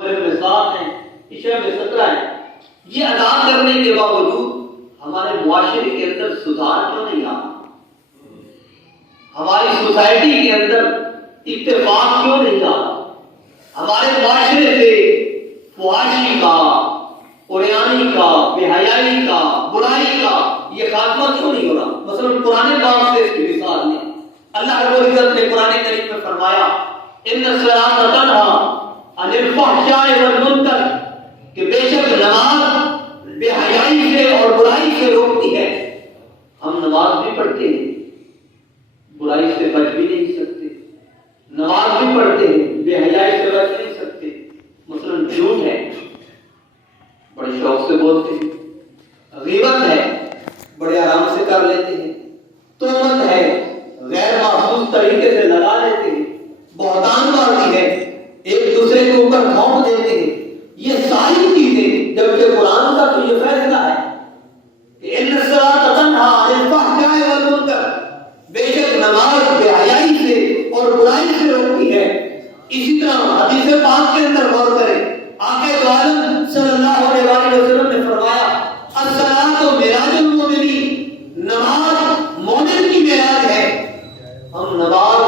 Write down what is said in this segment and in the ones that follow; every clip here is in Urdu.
مثال ہیں، عشاء میں 17 ہیں، یہ ادا کرنے کے باوجود ہمارے معاشرے کے اندر سدھار کیوں نہیں آتا؟ ہماری سوسائٹی کے اندر اتفاق کیوں نہیں آتا؟ ہمارے معاشرے سے فحاشی کا، عریانی کا، بے حیائی کا، برائی کا یہ خاتمہ کیوں نہیں ہو رہا؟ مثلا قرآن پاک سے اس کی مثال ہے۔ اللہ رب العزت نے قرآن کریم میں فرمایا ان الصلاۃ تنہی عن الفحشاء والمنکر، کہ بے شک نماز بے حیائی سے اور برائی سے روکتی ہے۔ ہم نماز بھی پڑھتے ہیں، برائی سے بچ بھی نہیں سکتے، نماز بھی پڑھتے ہیں، بے حیائی سے بچ نہیں سکتے۔ مثلا جھوٹ ہے، بڑے شوق سے بولتے ہیں، غیبت ہے، بڑے آرام سے کر لیتے ہیں، تہمت ہے، غیر محفوظ طریقے سے لگا لیتے ہیں، بہتان بازی ہے، ایک دوسرے کے اوپر گھونٹ دیتے ہیں۔ یہ ساری چیزیں، جبکہ قرآن کا تو یہ فیصلہ ہے کہ ان الصلاۃ تنہی عن الفحشاء والمنکر، بے شک نماز بے حیائی سے اور برائی سے روکتی ہے۔ اسی طرح حدیث پاک کے اندر غور کریں، آقا دو عالم صلی اللہ علیہ وسلم نے فرمایا الصلاۃ معراج المؤمنین، نماز مومن کی معراج ہے۔ ہم نماز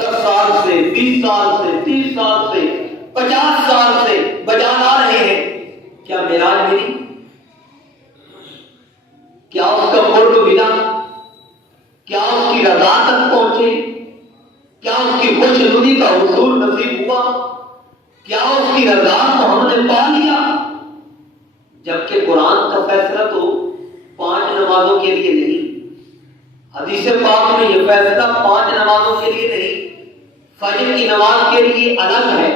10 سال سے، 20 سال سے، 30 سال سے، 50 سال سے بجا لا رہے ہیں، کیا معراج ملی؟ کیا اس کا قرب ملا؟ کیا اس کی رضا تک پہنچے؟ کیا اس کی خوش نصیبی کا حصول نصیب ہوا؟ کیا اس کی رضا کو ہم نے پا لیا؟ جبکہ قرآن کا فیصلہ تو 5 نمازوں کے لیے نہیں، حدیث پاک میں یہ فیصلہ 5 نمازوں کے لیے نہیں، فجر کی نماز کے لیے الگ ہے،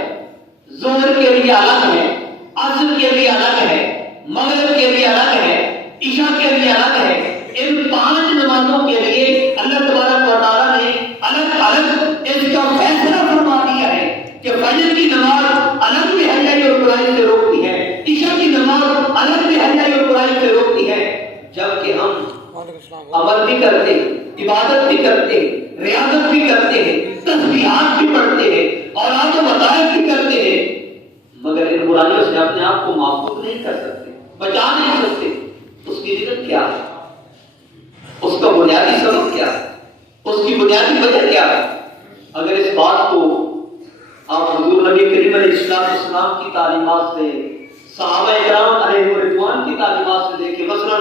ظہر کے لیے الگ ہے، عصر کے لیے الگ ہے، مغرب کے لیے الگ ہے، عشاء کے لیے الگ ہے۔ ان 5 نمازوں کے لیے اللہ تبارک و تعالیٰ نے الگ الگ اس کا فیصلہ فرما دیا ہے کہ فجر کی نماز الگ بے حیائی اور برائی سے روکتی ہے، عشاء کی نماز الگ بے حیائی اور برائی سے روکتی ہے۔ جبکہ ہم عمل بھی کرتے ہیں، عبادت بھی کرتے ہیں، ریاضت بھی کرتے ہیں، تسبیحات بھی پڑھتے ہیں اور آج وظائف بھی کرتے ہیں، مگر ان برائیوں سے اپنے آپ کو محفوظ نہیں کر سکتے، بچا نہیں سکتے۔ اس کی ریزن کیا ہے؟ اس کا بنیادی سبب کیا ہے؟ اس کی بنیادی وجہ کیا ہے؟ اگر اس بات کو آپ حضور نبی کریم علیہ السلام کی تعلیمات سے، صحابہ کرام علیہ رضوان کی تعلیمات سے دیکھیں، مثلا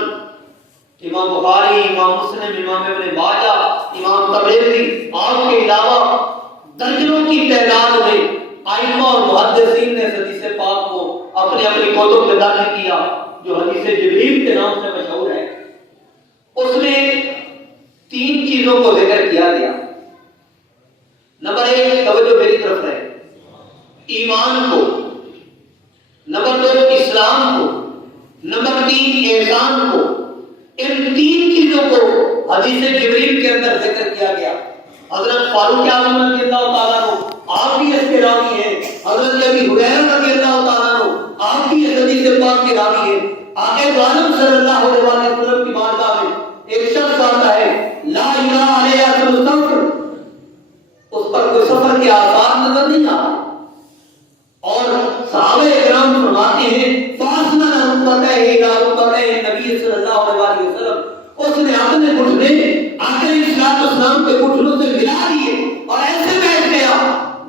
امام بخاری، امام مسلم، امام ابن ماجہ، امام طبرانی، آپ کے علاوہ درجنوں کی تعداد میں ائمہ اور محدثین نے حدیث پاک کو اپنے اپنی کتب میں درج کیا، جو حدیث جبریل کے نام سے مشہور ہے۔ اس میں 3 چیزوں کو ذکر کیا گیا۔ نمبر 1 توجہ میری طرف ہے، ایمان کو، نمبر 2 اسلام کو، نمبر 3 احسان کو۔ ان 3 چیزوں کو حدیث جبریل کے اندر ذکر کیا گیا۔ حضرت فاروق اعظم رضی اللہ تعالیٰ عنہ آپ بھی اس کے راوی ہیں، حضرت ابی ہریرہ رضی اللہ تعالیٰ عنہ آپ بھی اس حدیث پاک کے راوی ہیں۔ آقا دو عالم صلی اللہ علیہ وسلم کی بارگاہ میں ایک شخص آتا ہے، لا الہ علیہ السفر، اس پر کوئی سفر کے آثار نظر نہیں آتے، اور صحابہ کرام فرماتے ہیں فاصلہ رکبتہ الى رکبتہ نبی صلی اللہ علیہ وسلم، اس نے اپنے گھٹنے آقا السلام کے گھٹنوں سے ملا دیے اور ایسے بیٹھ گیا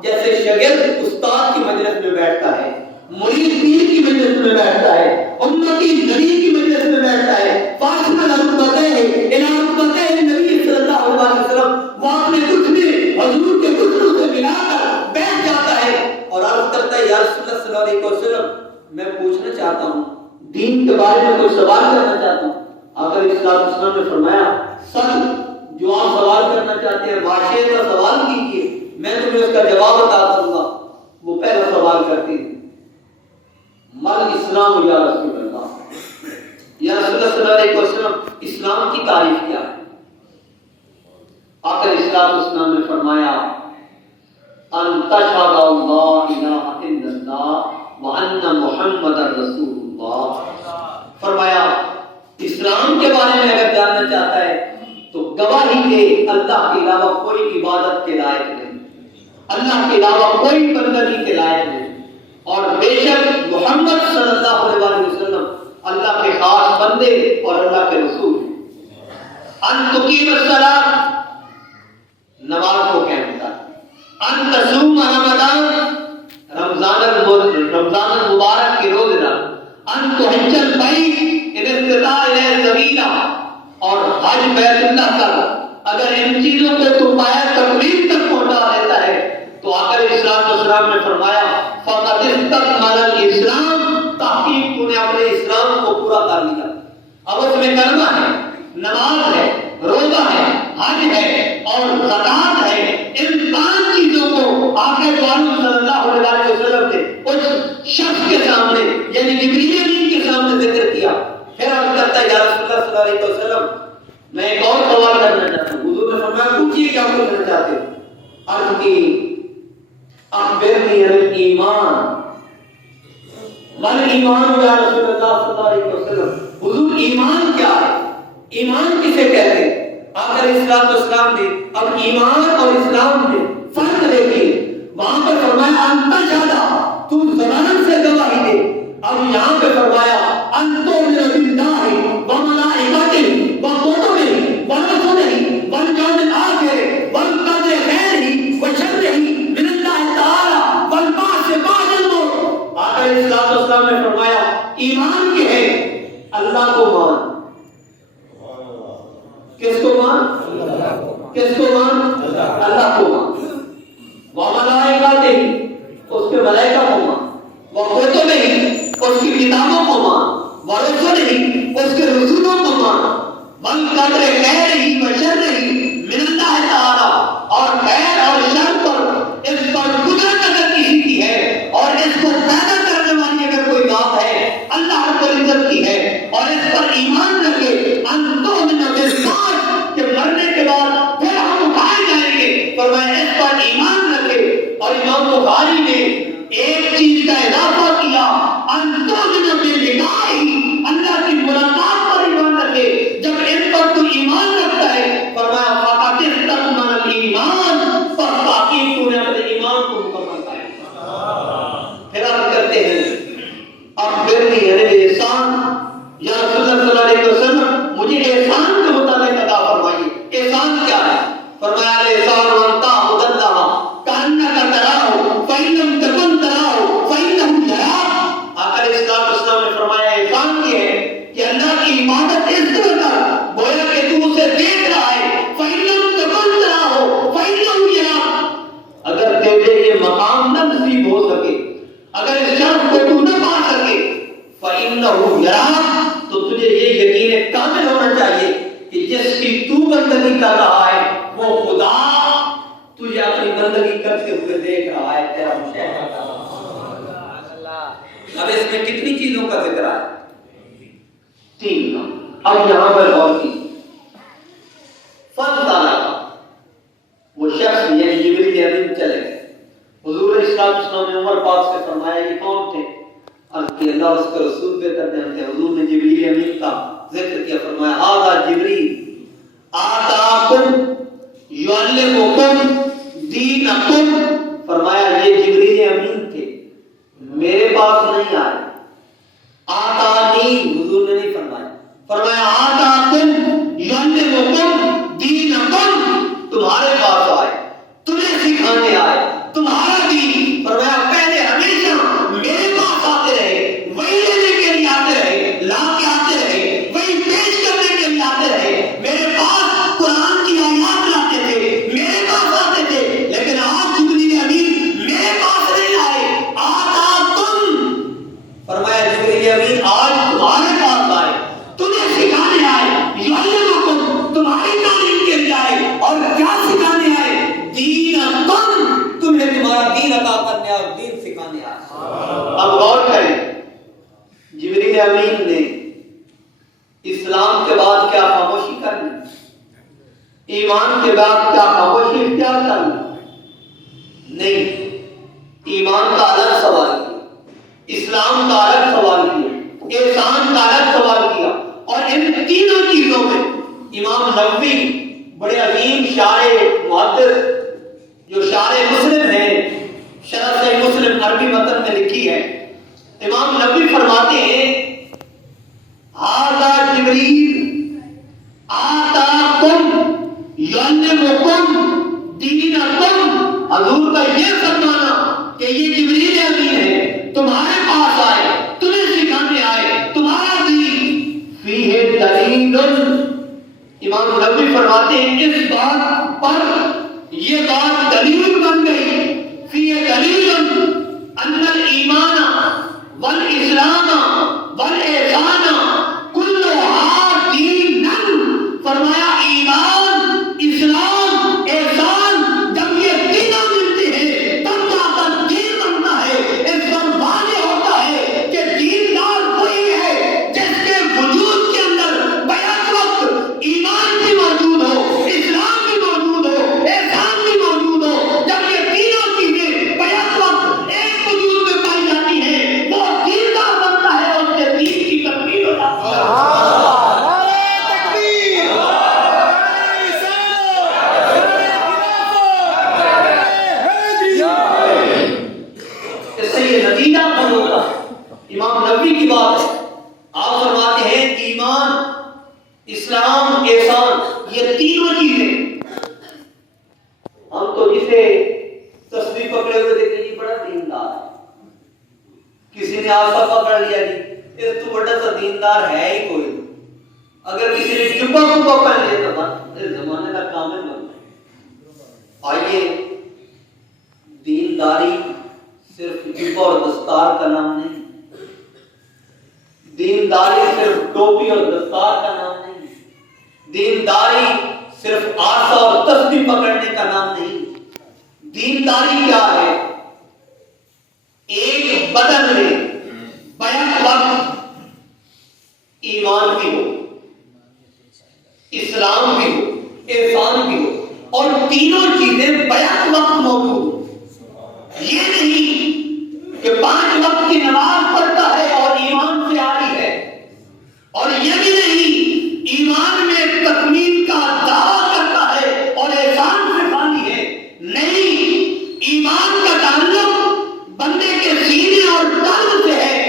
جیسے شاگرد استاد کی مجلس میں بیٹھتا ہے، مرید پیر کی مجلس میں بیٹھتا ہے، امتی نبی کی مجلس میں بیٹھتا ہے۔ فاصلہ رکبتہ الى رکبتہ نبی صلی اللہ علیہ وسلم، وہ اپنے گھٹنے حضور کے گھٹنوں سے ملا کر بیٹھ جاتا ہے اور عرض کرتا ہے یا رسول اللہ صلی اللہ علیہ وسلم، میں پوچھنا چاہتا ہوں، دین کے بارے میں کوئی سوال کرنا چاہتا ہوں۔ آقا علیہ السلام نے فرمایا سر، جو آپ سوال کرنا چاہتے ہیں معاشرے کا سوال کیجیے، میں تمہیں اس کا جواب عطا کروں گا۔ وہ پہلا سوال کرتے ہیں مل اسلام یا رسول اللہ، یا رسول اللہ صلی اللہ علیہ وسلم اسلام کی تعریف کیا ہے؟ آقا علیہ السلام نے فرمایا ان تشہد لا الہ الا اللہ وان محمد رسول اللہ۔ فرمایا اسلام کے بارے میں اگر جاننا چاہتا ہے تو گواہی دے اللہ کے علاوہ کوئی عبادت کے لائق نہیں، اللہ کے علاوہ کوئی بندگی کے لائق نہیں، اور محمد صلی اللہ علیہ وسلم اللہ کے خاص بندے اور اللہ کے رسول ہیں۔ ان تقیم الصلاۃ، نماز کو قائم کر، ان تصوم رمضان، رمضان المبارک کے روزے رکھ، ان تحج البیت ان استطاع الیہ سبیلا، اور حج بیت اللہ کر۔ اگر ان چیزوں کو تو پایا تکمیل تک پہنچا دیتا ہے تو آقا علیہ السلام نے فرمایا فقد استکمل الاسلام، تحقیق تو نے اپنے اسلام کو پورا کر لیا۔ اب اس میں کلمہ ہے، نماز ہے، روزہ ہے، حج ہے اور زکات ہے۔ ان 5 چیزوں کو آقا صلی اللہ علیہ وسلم نے اس شخص کے سامنے یعنی جبریل امین کے سامنے ذکر کیا۔ پھر عرض کرتا ہے یا رسول اللہ صلی اللہ علیہ وسلم میں ایک اور سوال کرنا چاہتا ہوں۔ حضور نے فرمایا پوچھیے کیا پوچھنا چاہتے ہیں؟ عرض کی اخبرنی عن الایمان، من ایمان یا رسول اللہ صلی اللہ علیہ وسلم، حضور ایمان کیا ہے؟ ایمان کسے کہتے ہیں؟ آقا علیہ السلام نے اب ایمان اور اسلام میں فرق دیکھیے۔ وہاں پر فرمایا انت شہدا، تو زبان سے گواہی دے۔ اب یہاں پہ فرمایا انتو من باللہ وملائکتہ وکتبہ ورسلہ والیوم الآخر والقدر خیرہ وشرہ من اللہ تعالی والبعث بعد الموت۔ آقا علیہ السلام نے فرمایا ایمان کیا ہے؟ اللہ کو مان۔ کس کو مان؟ کس کو مان؟ اللہ کو مان۔ وملائکتہ، اس کے ملائکہ کو مان۔ وکتبہ، اس کی کتابوں کو مان۔ ورسلہ، اس کے رسولوں کو مان۔ والقدر خیرہ وشرہ من اللہ تعالی، اور خیر اور شر پر اس پر قدرت اگر کسی کی ہے اور اس کو پیدا کرنے والی اگر کوئی ذات ہے اللہ رب العزت کی ہے، اور اس پر ایمان رکھے انتو من بالبعث، کہ مرنے کے بعد پھر ہم اٹھائے جائیں گے، فرمایا اس پر ایمان رکھے۔ اور امام بخاری نے ایک چیز کا اضافہ کیا انتو من بلقائہ، اللہ کی ملاقات پر ایمان رکھے۔ جب ان پر تو ایمان رکھتا ہے فرمایا فقد استکمل الایمان، پس تحقیق تو نے اپنے ایمان کو مکمل کیا۔ پھر آپ کرتے ہیں اخبرنی عن الاحسان، یا رسول اللہ صلی اللہ علیہ وسلم مجھے احسان کے متعلق عطا فرمائیے۔ احسان کیا ہے؟ فرمایا الاحسان ان تعبد اللہ کأنک تراہ فإن لم تکن تراہ فإنہ یراک۔ آقا علیہ السلام نے فرمایا احسان یہ ہے کہ اللہ کی عبادت اس طرح کر گویا کہ تو اسے دیکھ رہا ہے۔ فإن لم تکن تراہ فإنہ یراک، اگر تجھے یہ مقام نہ نصیب ہو سکے، اگر اس شرف کو تو نہ پا سکے، فإنہ یراک، تو تجھے یہ یقین کامل ہونا چاہیے کہ جس کی تو بندگی کر رہا ہے وہ خدا تجھے اپنی بندگی کرتے ہوئے دیکھ رہا ہے، تیرا مشاہدہ کر رہا ہے۔ اب اس میں کتنی چیزوں کا ذکر ہے؟ 3۔ اب یہاں پر غور کی فضل تعالیٰ کا وہ شخص یعنی جبریل امین چلے گئے۔ حضور علیہ السلام نے عمر پاک سے فرمایا یہ کون تھے؟ کہ اللہ اس کے رسول بہتر جانتے ہیں۔ حضور نے جبریل امین کا ذکر کیا، فرمایا ھذا جبریل آتاکم یعلمکم دینکم، فرمایا یہ جبریل امین تھے، میرے پاس نہیں آئے۔ آتانی، حضور نے نہیں فرمایا، فرمایا آتاکم یعلمکم دینکم، تمہارے پاس آئے، تمہیں سکھانے آئے تمہارا دین۔ فرمایا پہلے ہمیشہ میرے پاس آتے رہے، وہی لینے کے لیے آتے رہے، لا کے آتے رہے، وہی پیش کرنے کے لیے آتے رہے، میرے پاس قرآن کی آیات لاتے تھے، میرے پاس آتے تھے۔ لیکن آج جبریل امین میرے پاس نہیں آئے، آتاکم، فرمایا جبریل امین آج تمہارے پاس آئے، تمہیں سکھانے آئے، یعلمکم، تمہاری تعلیم کے لیے آئے، اور کیا سکھانے آئے؟ دینکم، تمہیں تمہارا دین عطا کرنے اور دین سکھانے آئے۔ اب غور کریں، جبریل امین نے اسلام کے بعد کیا خاموشی کرنی؟ ایمان کے بعد کیا خاموشی اختیار کرنی؟ نہیں، ایمان کا الگ سوال کیا، اسلام کا الگ سوال کیا، احسان کا الگ سوال کیا، اور ان تینوں چیزوں میں امام نووی بڑے عظیم شارح محدث جو شارح مسلم ہیں، شرح صحیح مسلم عربی متن میں لکھی ہے، امام نبوی فرماتے ہیں ھذا جبریل آتاکم یعلمکم دینکم، حضور کا یہ فرمانا کہ یہ جبریل امین ہے، تمہارے پاس آئے، تمہیں سکھانے آئے تمہارا دین، فیہ دلیل، امام نبوی فرماتے ہیں اس بات پر یہ بات دلیل بن گئی، فیہ دلیل ان الایمان والاسلام والاحسان کلھا دین، فرمایا ایمان، اسلام، احسان جب یہ تینوں ملتے ہیں تب جا کر دین بنتا ہے۔ اس پر واضح ہوتا ہے کہ دیندار وہی ہے جس کے وجود کے اندر بیک وقت ایمان بھی موجود ہو، اسلام بھی موجود ہو، احسان بھی موجود ہو۔ جب یہ تینوں چیزیں بیک وقت ایک وجود میں پائی جاتی ہیں وہ دیندار بنتا ہے اور اس کے دین کی تکمیل ہو جاتی ہے۔ نتیجہ کب ہوگا؟ امام نبوی کی بات ہے، آپ فرماتے ہیں ایمان، اسلام، احسان، یہ تینوں چیزیں، ہم تو جسے تصویر پکڑے ہوئے دیکھیں جی بڑا دیندار ہے، کسی نے آسا پکڑ لیا جی اس تو بڑا سا دیندار ہے ہی کوئی، اگر کسی نے جبہ کو پکڑ لیا تو اس زمانے کا کامل بن گیا۔ آئیے، دینداری صرف جبہ اور دستار کا نام نہیں، دینداری صرف ٹوپی اور دستار کا نام نہیں، دینداری صرف آسا اور تسبیح پکڑنے کا نام نہیں۔ دینداری کیا ہے؟ ایک بدن میں بیک وقت ایمان بھی ہو، اسلام بھی ہو، احسان بھی ہو، اور تینوں چیزیں بیک وقت موجود ہو۔ یہ نہیں کہ 5 وقت کی نماز پڑھتا ہے اور ایمان سے عاری ہے، اور یہ بھی نہیں ایمان میں تکمیل کا دعویٰ کرتا ہے اور احسان سے خالی ہے۔ نہیں، ایمان کا تعلق بندے کے سینے اور قلب سے ہے،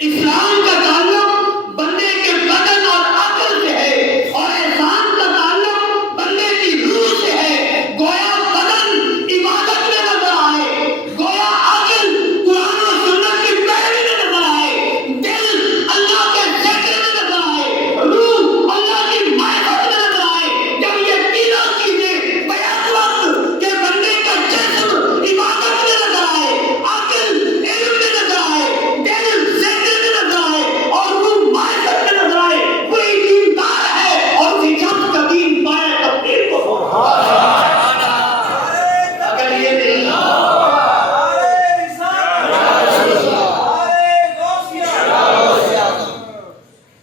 اسلام کا تعلق بندے کے بدن اور عقل سے ہے، اور احسان کا تعلق بندے کی روح سے ہے۔ گویا بدن عبادت میں نظر آئے، گویا عقل قرآن و سنت کی پیروی میں نظر آئے، دل اللہ کے ذکر میں نظر آئے، روح اللہ کی معرفت میں نظر آئے۔ جب یہ تینوں چیزیں بیک وقت کہ بندے کا جسم عبادت میں نظر آئے، عقل علم میں نظر آئے، دل ذکر میں نظر آئے، اور روح معرفت میں نظر آئے، وہی دیندار ہے، اور اسی شخص کا دین پایا تبدیل کو ہوگا۔ اگر یہ نہیں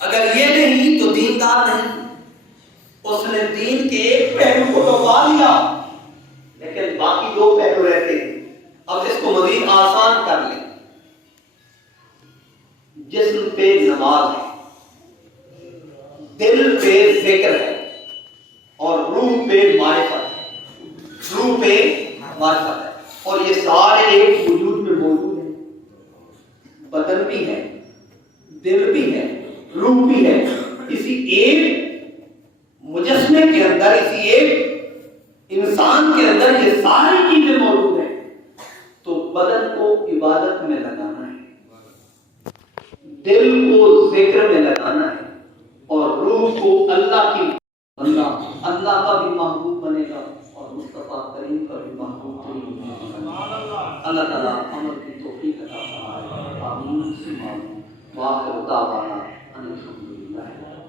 اگر یہ نہیں تو دیندار نہیں۔ اس نے دین کے ایک پہلو کو دبا لیا لیکن باقی 2 پہلو رہتے ہیں۔ اب اس کو مزید آسان کر لیں، جسم پہ نماز ہے، دل پہ ذکر ہے، اور روح پہ معرفت ہے، روح پہ معرفت ہے، اور یہ سارے ایک وجود میں موجود ہیں۔ بدن بھی ہے، دل بھی ہے، روح بھی ہے، اسی ایک مجسمے کے اندر، اسی ایک انسان کے اندر یہ ساری چیزیں موجود ہیں۔ تو بدن کو عبادت میں لگانا ہے، دل کو ذکر میں لگانا ہے، اور روح کو اللہ کی بندہ، اللہ کا بھی محبوب بنے گا اور مصطفیٰ کریم کا بھی محبوب بنے گا۔ اللہ تعالیٰ عمل کی توفیق عطا فرمائے۔ آمین ثم آمین۔ وآخر دعوانا ان الحمد للہ۔